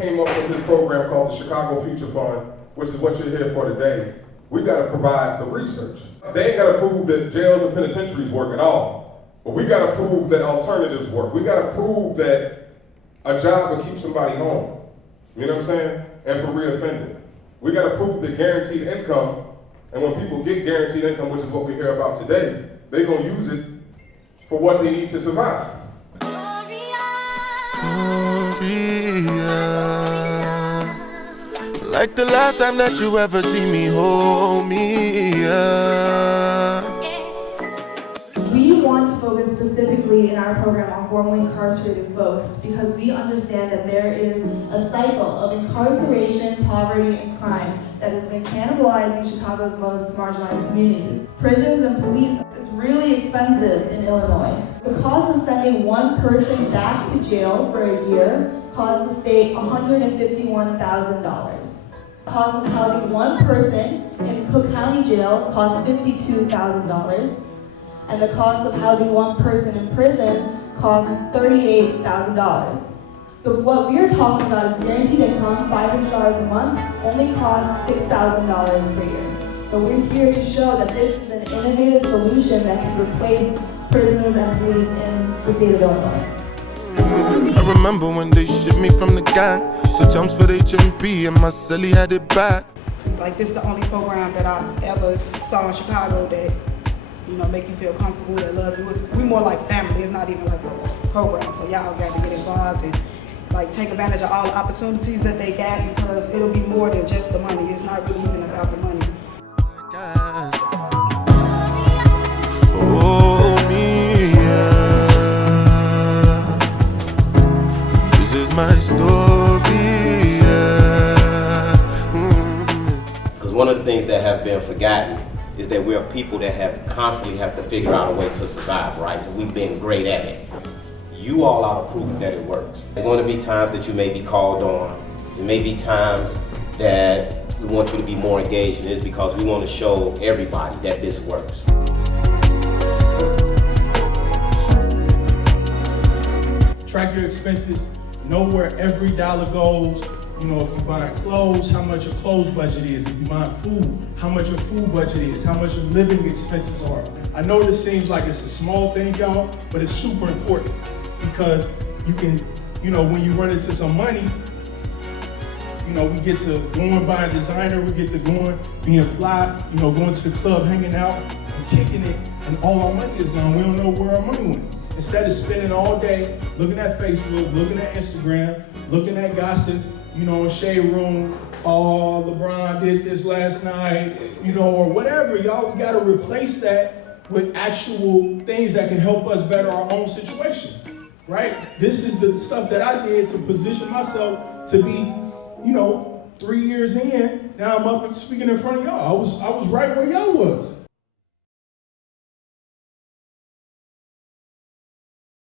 came up with this program called the Chicago Future Fund, which is what you're here for today, we got to provide the research. They ain't got to prove that jails and penitentiaries work at all, but we got to prove that alternatives work. We got to prove that a job will keep somebody home, you know what I'm saying, and from reoffending. We got to prove that guaranteed income, and when people get guaranteed income, which is what we hear about today, they're going to use it for what they need to survive. Like the last time that you ever see me, hold me up. We want to focus specifically in our program on formerly incarcerated folks because we understand that there is a cycle of incarceration, poverty, and crime that has been cannibalizing Chicago's most marginalized communities. Prisons and police is really expensive in Illinois. The cost of sending one person back to jail for a year costs the state $151,000. The cost of housing one person in Cook County Jail costs $52,000. And the cost of housing one person in prison costs $38,000. But what we're talking about is guaranteed income, $500 a month, only costs $6,000 per year. So we're here to show that this is an innovative solution that can replace prisons and police in the state of Illinois. I remember when they shipped me from the gang, the jumps for the HMP and my celly had it back. Like this is the only program that I ever saw in Chicago that, you know, make you feel comfortable, that love you. We more like family, it's not even like a program. So y'all got to get involved and like take advantage of all the opportunities that they got because it'll be more than just the money. It's not really even about the money. Oh, me, yeah. This is my story, yeah. Because one of the things that have been forgotten is that we're people that have constantly have to figure out a way to survive, right? And we've been great at it. You all are the proof that it works. There's going to be times that you may be called on. There may be times that we want you to be more engaged in this because we want to show everybody that this works. Track your expenses, know where every dollar goes. You know, if you're buying clothes, how much your clothes budget is. If you're buying food, how much your food budget is, how much your living expenses are. I know this seems like it's a small thing, y'all, but it's super important because you can, you know, when you run into some money, you know, we get to go and buy a designer, we get to go and being fly, you know, going to the club, hanging out, and kicking it, and all our money is gone. We don't know where our money went. Instead of spending all day looking at Facebook, looking at Instagram, looking at gossip, you know, shade room, oh, LeBron did this last night, you know, or whatever, y'all, we gotta replace that with actual things that can help us better our own situation, right? This is the stuff that I did to position myself to be, you know, 3 years in, now I'm up and speaking in front of y'all. I was right where y'all was.